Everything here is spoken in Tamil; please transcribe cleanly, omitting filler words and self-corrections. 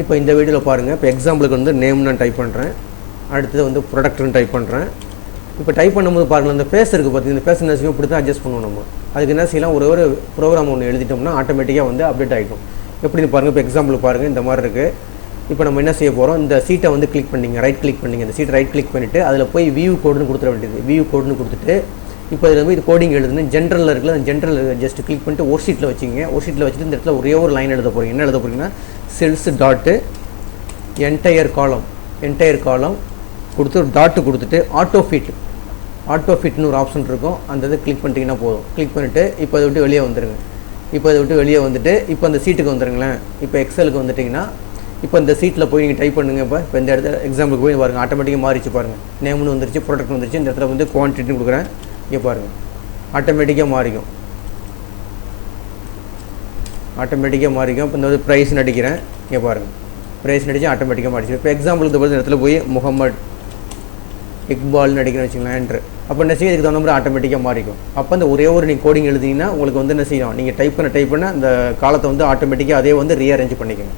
இப்போ இந்த வீடியோவில் பாருங்கள். இப்போ எக்ஸாம்பிளுக்கு வந்து நேம் நான் டைப் பண்ணுறேன். அடுத்தது வந்து ப்ரொடக்ட்னு டைப் பண்ணுறேன். இப்போ டைப் பண்ணும்போது பாருங்கள், இந்த ஃபேஸ் இருக்குது பார்த்தீங்கன்னா, இந்த ஃபேஸ் என்ன செய்யும் இப்படி தான் அட்ஜஸ்ட் பண்ணுவோம் நம்ம. அதுக்கு என்ன செய்யலாம், ஒரு ப்ரோக்ராம் ஒன்று எழுதிட்டோம்னா ஆட்டோமேட்டிக்காக வந்து அப்டேட் ஆகிடும். எப்படின்னு பாருங்கள். இப்போ எக்ஸாம்பிள் பாருங்கள், இந்த மாதிரி இருக்குது. இப்போ நம்ம என்ன செய்ய போகிறோம், இந்த சீட்டை வந்து கிளிக் பண்ணிங்க, ரைட் கிளிக் பண்ணிங்க. இந்த சீட்டை ரைட் கிளிக் பண்ணிவிட்டு அதில் போய் வியூ கோடுன்னு கொடுத்துட வேண்டியது. வியூ கோடுன்னு கொடுத்துட்டு இப்போ இதில் போய் இது கோடிங் எழுதுன்னு ஜென்ரலில் இருக்குல்ல, அந்த ஜென்ரல் ஜஸ்ட் கிளிக் பண்ணிட்டு ஒரு ஷீட்டில் வச்சுங்க. ஒரு ஷீட்டில் வச்சுட்டு இந்த இடத்துல ஒரே ஒரு லைன் எழுத போகிறீங்க. என்ன எழுத போகிறீங்கன்னா, செல்ஸ் டாட்டு என்டையர் காலம் கொடுத்து ஒரு டாட்டு கொடுத்துட்டு ஆட்டோஃபிட்னு ஒரு ஆப்ஷன் இருக்கும். அந்த இதை கிளிக் பண்ணிட்டீங்கன்னா போதும். கிளிக் பண்ணிவிட்டு இப்போ அதை விட்டு வெளியே வந்துடுங்க. இப்போ இப்போ அந்த சீட்டுக்கு வந்துடுங்களேன். இப்போ எக்ஸலுக்கு வந்துட்டிங்கன்னா இப்போ இந்த சீட்டில் போய் நீங்கள் டைப் பண்ணுங்கள். இப்போ இந்த இடத்துல எக்ஸாம்பிளுக்கு போய் பாருங்கள், ஆட்டோமேட்டிக்காக மாறிச்சு பாருங்கள். நேம்னு வந்துருச்சு, ப்ராடக்ட் வந்துருச்சு. இந்த இடத்துல வந்து குவான்டிட்டின்னு கொடுக்குறேன். இங்கே பாருங்கள், ஆட்டோமேட்டிக்காக மாறிக்கும். இப்போ இந்த வந்து ப்ரைஸ்னு அடிக்கிறேன். இங்கே பாருங்கள், ப்ரைஸ்னு அடித்து ஆட்டோமேட்டிக்காக மாறிச்சு. இப்போ எக்ஸாம்பிளுக்கு இந்த இடத்துல போய் முகமது இக்பால்னு அடிக்கிறேன்னு வச்சுக்கலாம், என்ட்ரு. அப்போ என்ன செய்யும், இதுக்கு தகுந்த மாதிரி ஆட்டோமேட்டிக்காக மாறிக்கும். அப்போ அந்த ஒரே ஒரு நீங்கள் கோடிங் எழுதிங்கன்னா உங்களுக்கு வந்து என்ன செய்யும், நீங்கள் டைப் பண்ண அந்த காலத்தை வந்து ஆட்டோமேட்டிக்காக அதே வந்து ரீஅரேஞ்ச் பண்ணிக்கோங்க.